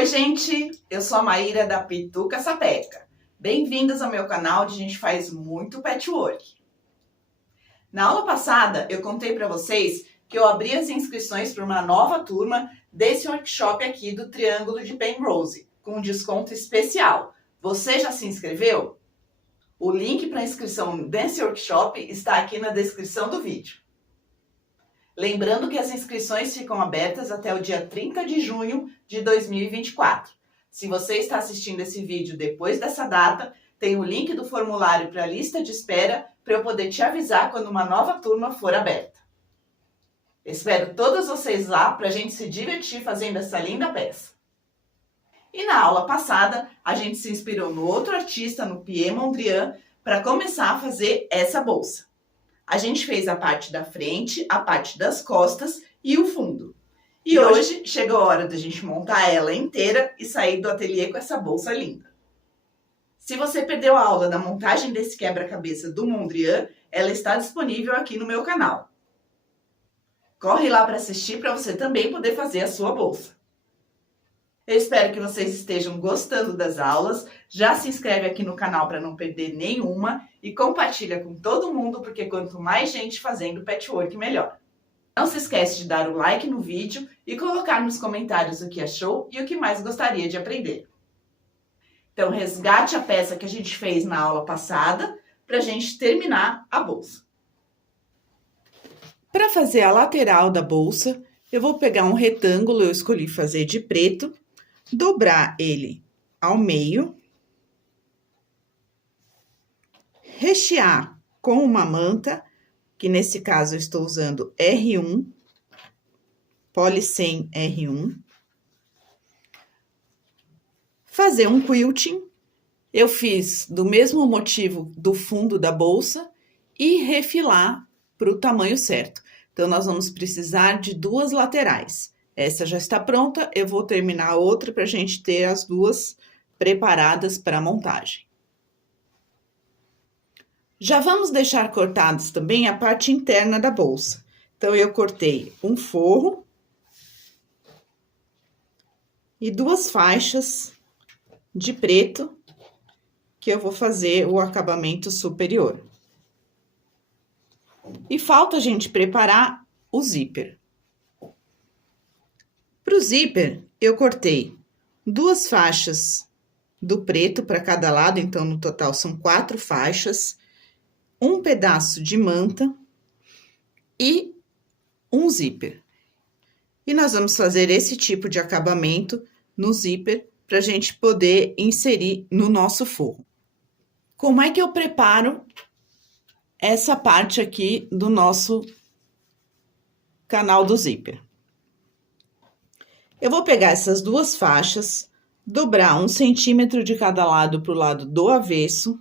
Oi, gente! Eu sou a Maíra da Pituca Sapeca. Bem-vindas ao meu canal, onde a gente faz muito patchwork. Na aula passada, eu contei para vocês que eu abri as inscrições para uma nova turma desse workshop aqui do Triângulo de Penrose, com um desconto especial. Você já se inscreveu? O link para inscrição desse workshop está aqui na descrição do vídeo. Lembrando que as inscrições ficam abertas até o dia 30 de junho de 2024. Se você está assistindo esse vídeo depois dessa data, tem o link do formulário para a lista de espera para eu poder te avisar quando uma nova turma for aberta. Espero todas vocês lá para a gente se divertir fazendo essa linda peça. E na aula passada, a gente se inspirou no outro artista, no Pierre Mondrian, para começar a fazer essa bolsa. A gente fez a parte da frente, a parte das costas e o fundo. E hoje chegou a hora da gente montar ela inteira e sair do ateliê com essa bolsa linda. Se você perdeu a aula da montagem desse quebra-cabeça do Mondrian, ela está disponível aqui no meu canal. Corre lá para assistir para você também poder fazer a sua bolsa. Eu espero que vocês estejam gostando das aulas. Já se inscreve aqui no canal para não perder nenhuma e compartilha com todo mundo, porque quanto mais gente fazendo patchwork, melhor. Não se esquece de dar o like no vídeo e colocar nos comentários o que achou e o que mais gostaria de aprender. Então, resgate a peça que a gente fez na aula passada para a gente terminar a bolsa. Para fazer a lateral da bolsa, eu vou pegar um retângulo, eu escolhi fazer de preto, dobrar ele ao meio, rechear com uma manta, que nesse caso eu estou usando R1, Polycem R1. Fazer um quilting, eu fiz do mesmo motivo do fundo da bolsa e refilar para o tamanho certo. Então, nós vamos precisar de duas laterais. Essa já está pronta, eu vou terminar a outra para a gente ter as duas preparadas para a montagem. Já vamos deixar cortados também a parte interna da bolsa. Então, eu cortei um forro e duas faixas de preto, que eu vou fazer o acabamento superior. E falta a gente preparar o zíper. Para o zíper, eu cortei duas faixas do preto para cada lado, então no total são 4 faixas, um pedaço de manta e um zíper. E nós vamos fazer esse tipo de acabamento no zíper para a gente poder inserir no nosso forro. Como é que eu preparo essa parte aqui do nosso canal do zíper? Eu vou pegar essas duas faixas, dobrar 1 centímetro de cada lado para o lado do avesso.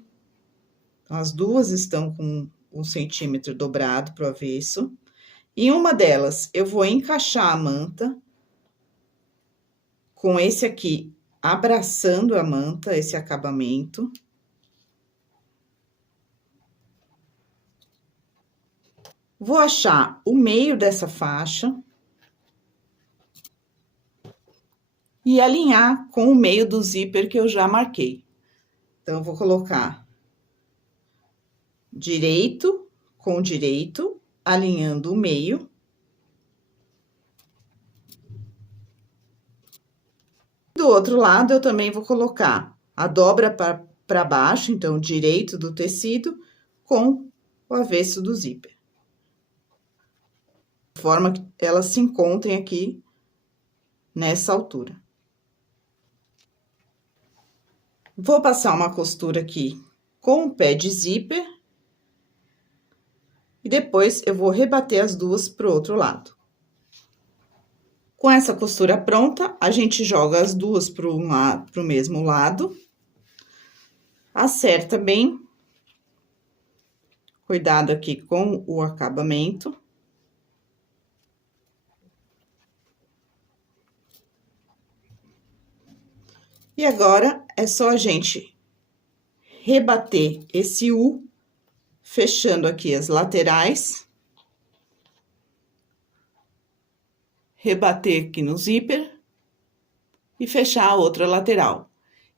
As duas estão com 1 centímetro dobrado para o avesso. Em uma delas, eu vou encaixar a manta com esse aqui abraçando a manta, esse acabamento. Vou achar o meio dessa faixa e alinhar com o meio do zíper que eu já marquei. Então, eu vou colocar direito com direito, alinhando o meio. Do outro lado, eu também vou colocar a dobra para baixo, então, direito do tecido com o avesso do zíper. De forma que elas se encontrem aqui nessa altura. Vou passar uma costura aqui com o pé de zíper. E depois, eu vou rebater as duas pro outro lado. Com essa costura pronta, a gente joga as duas pro mesmo lado. Acerta bem. Cuidado aqui com o acabamento. E agora, é só a gente rebater esse U, fechando aqui as laterais. Rebater aqui no zíper. e fechar a outra lateral.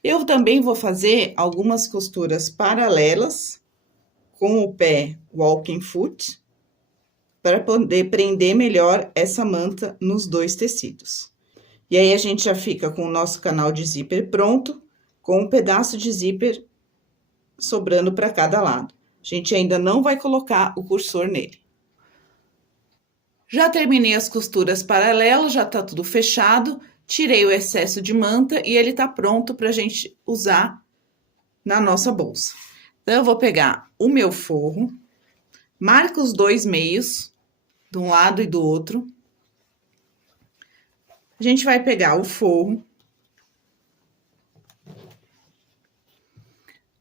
Eu também vou fazer algumas costuras paralelas com o pé walking foot, para poder prender melhor essa manta nos dois tecidos. E aí, a gente já fica com o nosso canal de zíper pronto, com um pedaço de zíper sobrando para cada lado. A gente ainda não vai colocar o cursor nele. Já terminei as costuras paralelas, já tá tudo fechado, tirei o excesso de manta e ele tá pronto pra gente usar na nossa bolsa. Então, eu vou pegar o meu forro, marco os dois meios, de um lado e do outro. A gente vai pegar o forro,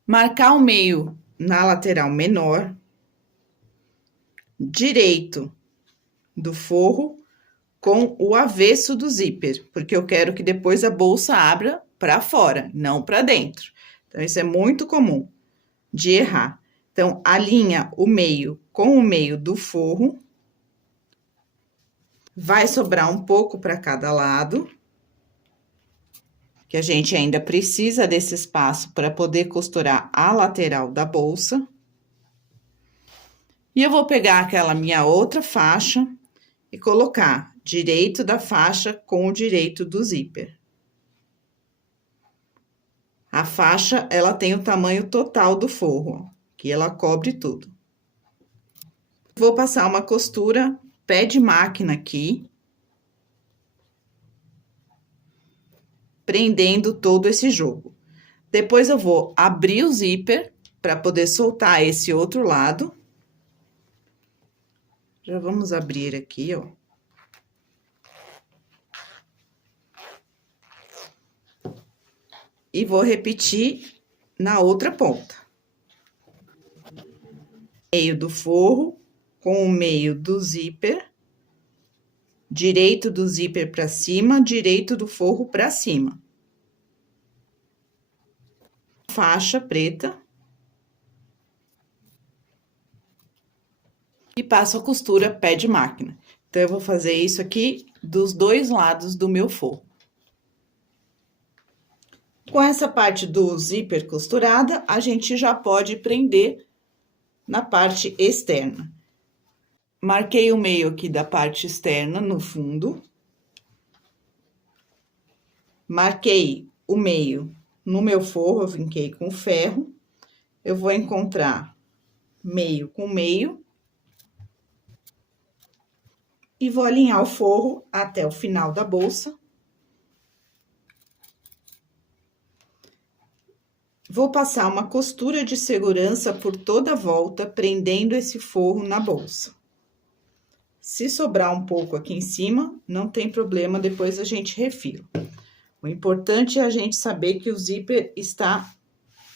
marcar o meio na lateral menor, direito do forro com o avesso do zíper, porque eu quero que depois a bolsa abra para fora, não para dentro. Então, isso é muito comum de errar. Então, alinha o meio com o meio do forro. Vai sobrar um pouco para cada lado, que a gente ainda precisa desse espaço para poder costurar a lateral da bolsa. E eu vou pegar aquela minha outra faixa e colocar direito da faixa com o direito do zíper. A faixa, ela tem o tamanho total do forro, ó, que ela cobre tudo. Vou passar uma costura pé de máquina aqui, prendendo todo esse jogo. Depois eu vou abrir o zíper para poder soltar esse outro lado. Já vamos abrir aqui, ó. E vou repetir na outra ponta. Meio do forro com o meio do zíper. Direito do zíper para cima, direito do forro para cima. Faixa preta. E passo a costura pé de máquina. Então, eu vou fazer isso aqui dos dois lados do meu forro. Com essa parte do zíper costurada, a gente já pode prender na parte externa. Marquei o meio aqui da parte externa no fundo. Marquei o meio no meu forro, eu vinquei com ferro. Eu vou encontrar meio com meio. E vou alinhar o forro até o final da bolsa. Vou passar uma costura de segurança por toda a volta, prendendo esse forro na bolsa. Se sobrar um pouco aqui em cima, não tem problema, depois a gente refila. O importante é a gente saber que o zíper está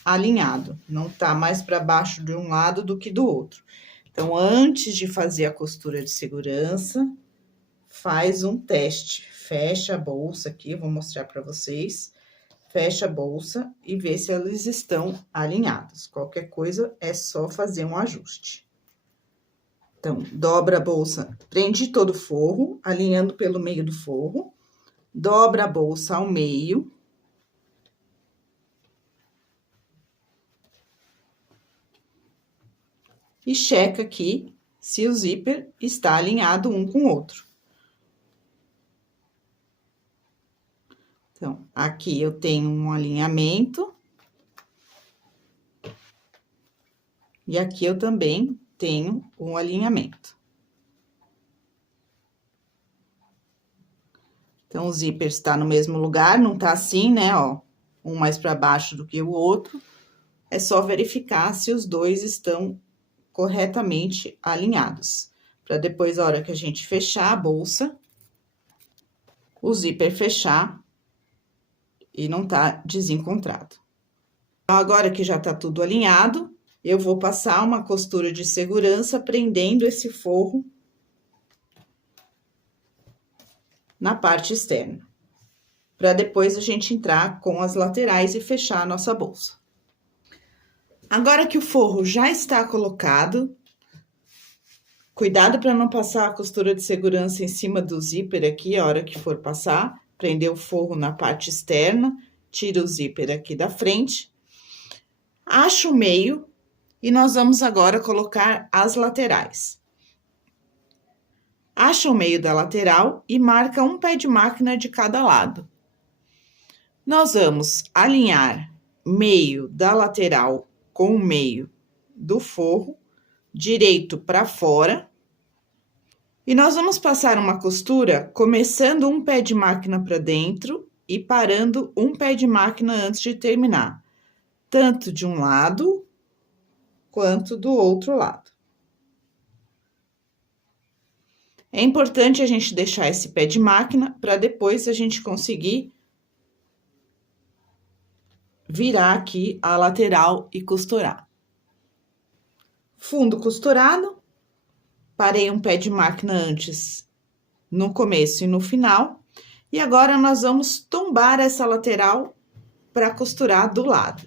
alinhado, não tá mais para baixo de um lado do que do outro. Então, antes de fazer a costura de segurança, faz um teste. Fecha a bolsa aqui, eu vou mostrar para vocês. Fecha a bolsa e vê se eles estão alinhados. Qualquer coisa, é só fazer um ajuste. Então, dobra a bolsa, prende todo o forro, alinhando pelo meio do forro. Dobra a bolsa ao meio. E checa aqui se o zíper está alinhado um com o outro. Então, aqui eu tenho um alinhamento. E aqui eu também tenho um alinhamento. Então, o zíper está no mesmo lugar, não tá assim, né, ó, um mais para baixo do que o outro. É só verificar se os dois estão corretamente alinhados. Para depois, a hora que a gente fechar a bolsa, o zíper fechar e não tá desencontrado. Então, agora que já tá tudo alinhado, eu vou passar uma costura de segurança prendendo esse forro na parte externa, para depois a gente entrar com as laterais e fechar a nossa bolsa. Agora que o forro já está colocado, cuidado para não passar a costura de segurança em cima do zíper aqui, a hora que for passar, prender o forro na parte externa, tira o zíper aqui da frente, acha o meio e nós vamos agora colocar as laterais. Acha o meio da lateral e marca um pé de máquina de cada lado. Nós vamos alinhar meio da lateral com o meio do forro, direito para fora. E nós vamos passar uma costura começando um pé de máquina para dentro e parando um pé de máquina antes de terminar, tanto de um lado quanto do outro lado. É importante a gente deixar esse pé de máquina para depois a gente conseguir virar aqui a lateral e costurar. Fundo costurado, parei um pé de máquina antes, no começo e no final, e agora nós vamos tombar essa lateral para costurar do lado.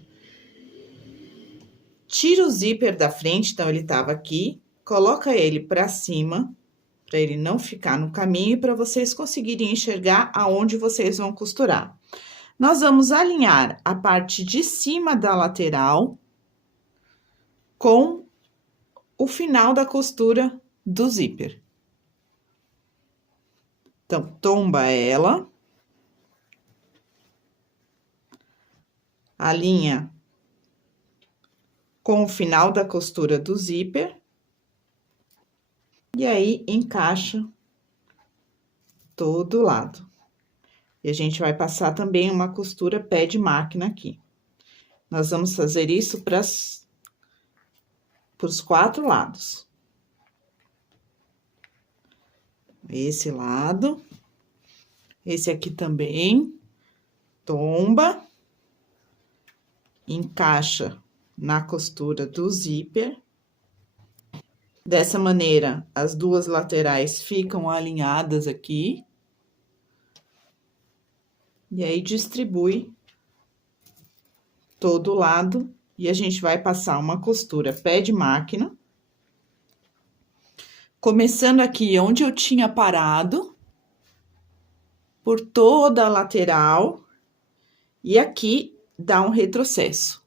Tira o zíper da frente, então ele estava aqui, coloca ele para cima, para ele não ficar no caminho e para vocês conseguirem enxergar aonde vocês vão costurar. Nós vamos alinhar a parte de cima da lateral com o final da costura do zíper. Então, tomba ela, alinha com o final da costura do zíper, e aí encaixa todo lado. E a gente vai passar também uma costura pé de máquina aqui. Nós vamos fazer isso para os 4 lados. Esse lado, esse aqui também, tomba, encaixa na costura do zíper. Dessa maneira, as duas laterais ficam alinhadas aqui. E aí, distribui todo lado e a gente vai passar uma costura pé de máquina. Começando aqui onde eu tinha parado, por toda a lateral, e aqui dá um retrocesso.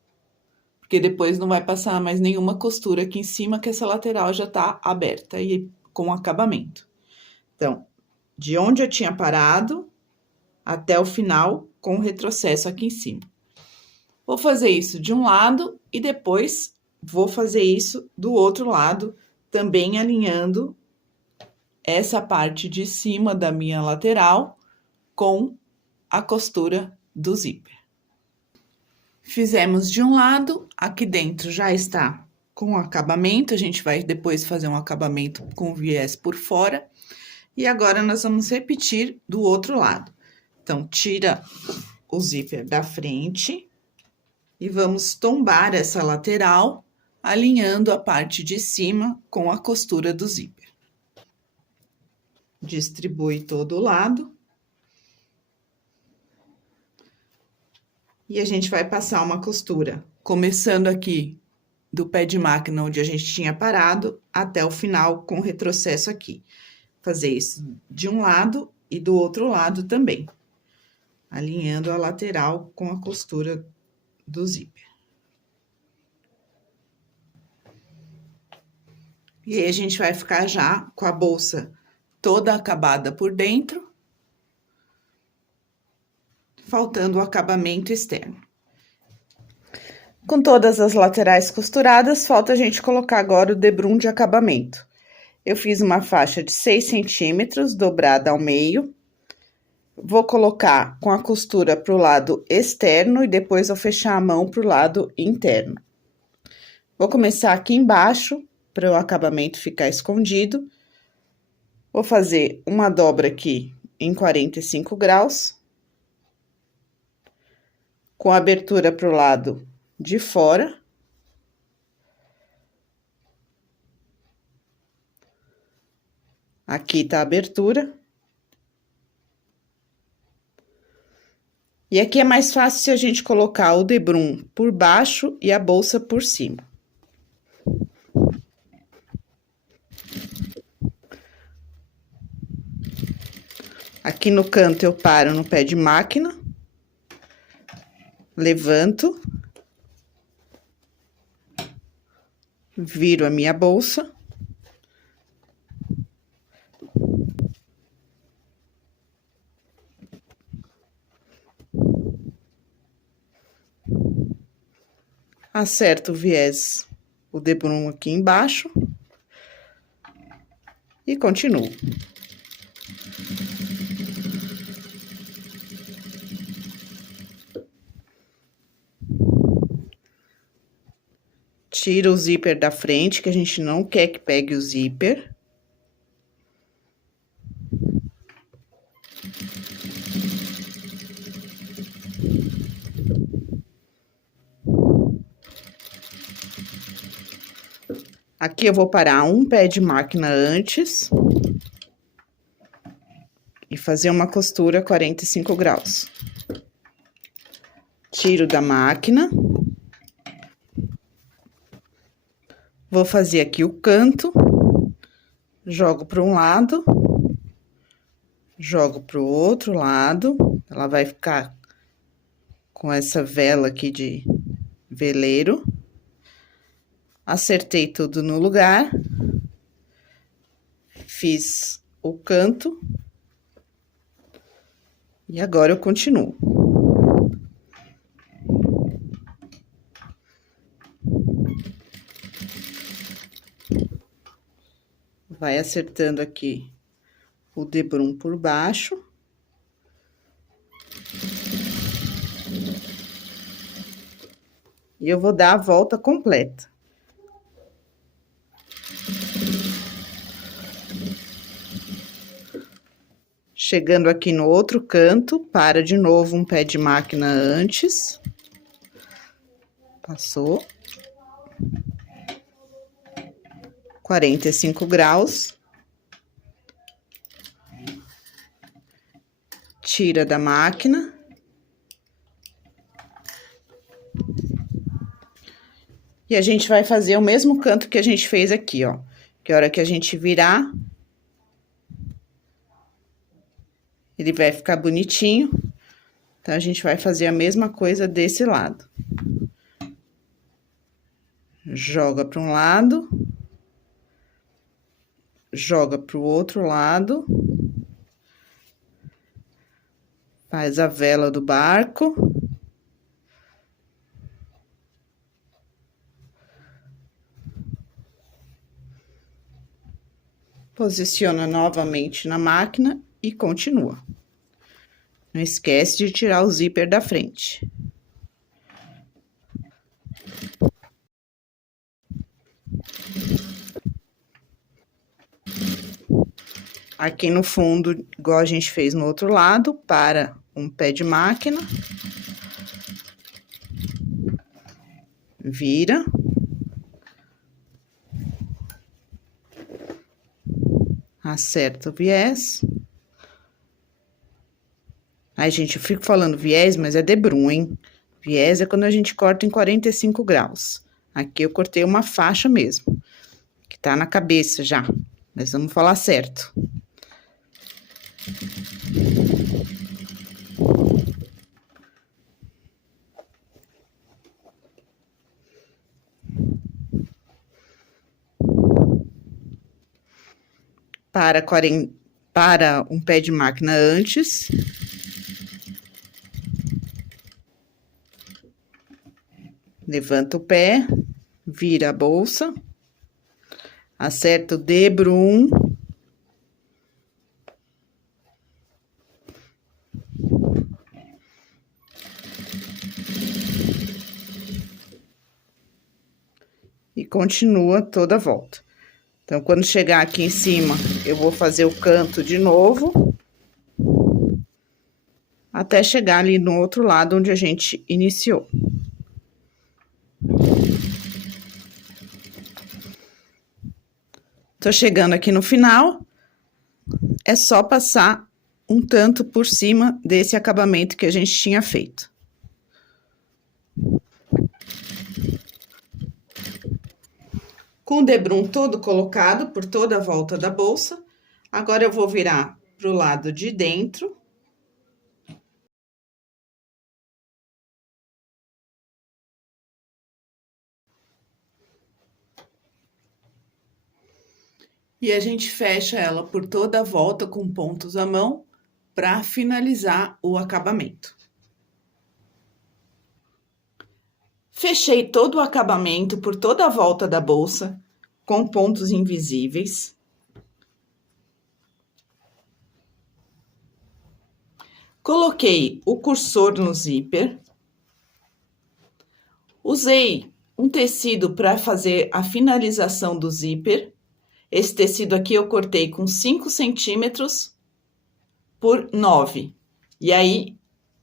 Porque depois não vai passar mais nenhuma costura aqui em cima, que essa lateral já tá aberta e com acabamento. Então, de onde eu tinha parado até o final, com o retrocesso aqui em cima. Vou fazer isso de um lado e depois vou fazer isso do outro lado, também alinhando essa parte de cima da minha lateral com a costura do zíper. Fizemos de um lado, aqui dentro já está com acabamento, a gente vai depois fazer um acabamento com viés por fora. E agora, nós vamos repetir do outro lado. Então, tira o zíper da frente e vamos tombar essa lateral, alinhando a parte de cima com a costura do zíper. Distribui todo o lado. E a gente vai passar uma costura, começando aqui do pé de máquina onde a gente tinha parado, até o final com retrocesso aqui. Fazer isso de um lado e do outro lado também, alinhando a lateral com a costura do zíper. E aí, a gente vai ficar já com a bolsa toda acabada por dentro, faltando o acabamento externo. Com todas as laterais costuradas, falta a gente colocar agora o debrum de acabamento. Eu fiz uma faixa de 6 centímetros, dobrada ao meio. Vou colocar com a costura pro lado externo e depois vou fechar a mão pro lado interno. Vou começar aqui embaixo, para o acabamento ficar escondido. Vou fazer uma dobra aqui em 45 graus. Com abertura pro lado de fora. Aqui tá a abertura. E aqui é mais fácil se a gente colocar o debrum por baixo e a bolsa por cima. Aqui no canto eu paro no pé de máquina, levanto, viro a minha bolsa. Acerto o viés, o debrum aqui embaixo. E continuo. Tira o zíper da frente, que a gente não quer que pegue o zíper. Aqui eu vou parar um pé de máquina antes e fazer uma costura 45 graus. Tiro da máquina. Vou fazer aqui o canto, jogo para um lado, jogo para o outro lado. Ela vai ficar com essa vela aqui de veleiro. Acertei tudo no lugar, fiz o canto e agora eu continuo. Vai acertando aqui o debrum por baixo. E eu vou dar a volta completa. Chegando aqui no outro canto, para de novo um pé de máquina antes. Passou. 45 graus. Tira da máquina. E a gente vai fazer o mesmo canto que a gente fez aqui, ó. Que a hora que a gente virar, ele vai ficar bonitinho. Então, a gente vai fazer a mesma coisa desse lado. Joga para um lado. Joga para o outro lado. Faz a vela do barco. Posiciona novamente na máquina e continua. Não esquece de tirar o zíper da frente. Aqui no fundo, igual a gente fez no outro lado, para um pé de máquina. Vira. Acerta o viés. Ai, gente, eu fico falando viés, mas é debrum, hein? Viés é quando a gente corta em 45 graus. Aqui eu cortei uma faixa mesmo, que tá na cabeça já. Mas vamos falar certo. Para um pé de máquina antes. Levanta o pé, vira a bolsa, acerta o debrum. E continua toda a volta. Então, quando chegar aqui em cima, eu vou fazer o canto de novo. Até chegar ali no outro lado, onde a gente iniciou. Tô chegando aqui no final. É só passar um tanto por cima desse acabamento que a gente tinha feito. Com o debrum todo colocado por toda a volta da bolsa, agora eu vou virar pro lado de dentro. E a gente fecha ela por toda a volta com pontos à mão para finalizar o acabamento. Fechei todo o acabamento por toda a volta da bolsa com pontos invisíveis. Coloquei o cursor no zíper. Usei um tecido para fazer a finalização do zíper. Esse tecido aqui eu cortei com 5 centímetros por 9. E aí,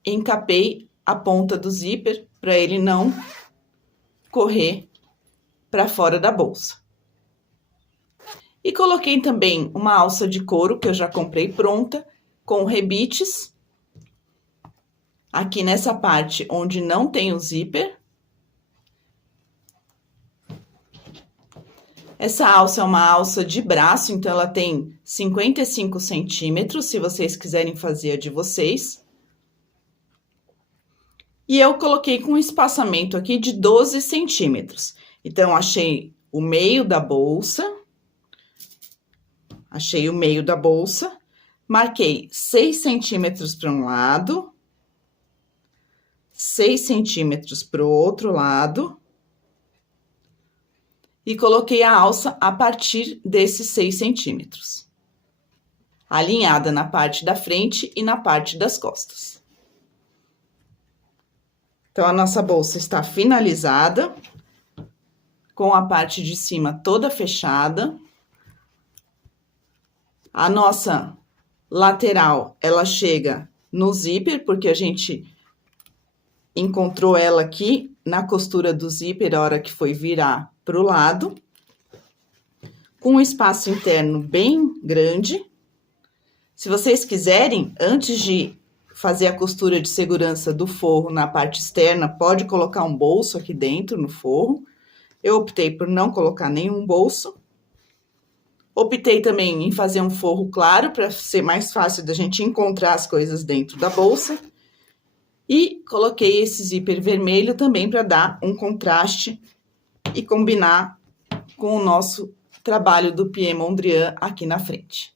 encapei a ponta do zíper para ele não correr para fora da bolsa. E coloquei também uma alça de couro que eu já comprei pronta, com rebites. Aqui nessa parte onde não tem o zíper. Essa alça é uma alça de braço, então ela tem 55 centímetros, se vocês quiserem fazer a de vocês. E eu coloquei com um espaçamento aqui de 12 centímetros. Então, achei o meio da bolsa. Achei o meio da bolsa. Marquei 6 centímetros para um lado. 6 centímetros para o outro lado. E coloquei a alça a partir desses 6 centímetros. Alinhada na parte da frente e na parte das costas. Então, a nossa bolsa está finalizada, com a parte de cima toda fechada. A nossa lateral, ela chega no zíper, porque a gente encontrou ela aqui na costura do zíper, a hora que foi virar para o lado. Com um espaço interno bem grande. Se vocês quiserem, antes de fazer a costura de segurança do forro na parte externa, pode colocar um bolso aqui dentro no forro. Eu optei por não colocar nenhum bolso. Optei também em fazer um forro claro, para ser mais fácil da gente encontrar as coisas dentro da bolsa. E coloquei esse zíper vermelho também para dar um contraste e combinar com o nosso trabalho do pied Mondrian aqui na frente.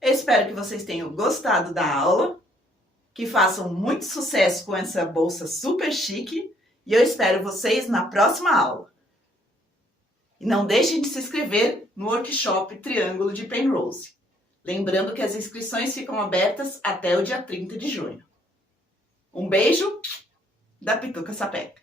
Eu espero que vocês tenham gostado da aula, que façam muito sucesso com essa bolsa super chique, e eu espero vocês na próxima aula. E não deixem de se inscrever no workshop Triângulo de Penrose. Lembrando que as inscrições ficam abertas até o dia 30 de junho. Um beijo da Pituca Sapeca.